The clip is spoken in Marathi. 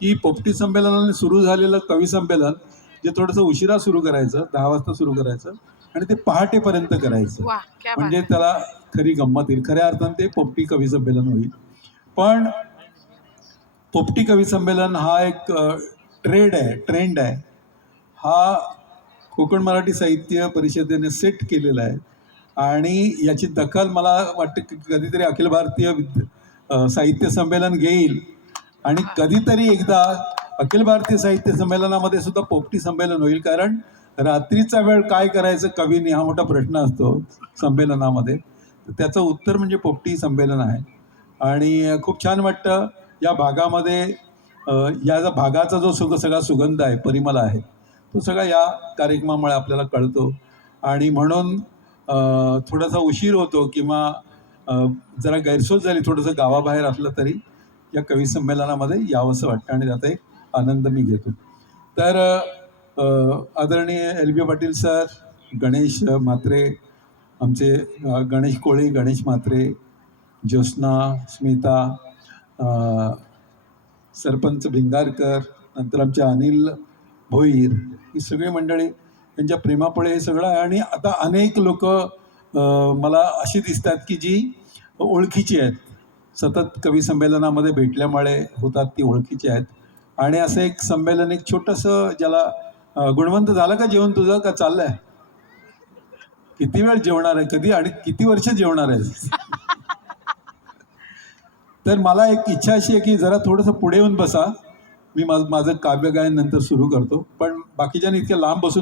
की पोपटी संमेलनाने सुरू झालेलं कवी संमेलन जे थोडंसं उशिरा सुरू करायचं, 10 वाजता सुरू करायचं आणि ते पहाटेपर्यंत करायचं, वाह क्या बात म्हणजे है. त्याला खरी गंमत येईल. खऱ्या अर्थाने ते पोपटी कवी संमेलन होईल. पण पोपटी कवी संमेलन हा एक ट्रेंड आहे. हा कोकण मराठी साहित्य परिषदेने सेट केलेला आहे आणि याची दखल मला वाटतं की कधीतरी अखिल भारतीय साहित्य संमेलन घेईल आणि कधीतरी एकदा अखिल भारतीय साहित्य संमेलनामध्ये सुद्धा पोपटी संमेलन होईल. कारण रात्रीचा वेळ काय करायचं कवीने हा मोठा प्रश्न असतो संमेलनामध्ये. त्याचं उत्तर म्हणजे पोपटी संमेलन आहे आणि खूप छान वाटतं या भागामध्ये. या भागाचा जो सगळा सुगंध आहे, परिमल आहे, तो सगळा या कार्यक्रमामुळे आपल्याला कळतो आणि म्हणून थोडासा उशीर होतो किंवा जरा गैरसोय झाली थोडंसं गावाबाहेर असलं तरी या कवी संमेलनामध्ये यावंसं वाटतं आणि त्याचा एक आनंद मी घेतो. तर आदरणीय LB पाटील सर, गणेश म्हात्रे, आमचे गणेश कोळी, गणेश म्हात्रे, ज्योत्स्ना, स्मिता, सरपंच भिंगारकर, नंतर आमचे अनिल भोईर, ही सगळी मंडळी यांच्या प्रेमापुढे हे सगळं आहे. आणि आता अनेक लोक मला अशी दिसतात की जी ओळखीची आहेत, सतत कवी संमेलनामध्ये भेटल्यामुळे होतात ती ओळखीची आहेत. आणि असं एक संमेलन, एक छोटंसं ज्याला गुणवंत झालं का जेवण तुझं का चाललंय? किती वेळ जेवणार आहे, कधी आणि किती वर्ष जेवणार आहे? तर मला एक इच्छा अशी आहे की जरा थोडंसं पुढे येऊन बसा, मी माझं काव्यगायन नंतर सुरू करतो. पण बाकीच्यांनी इतक्या लांब बसून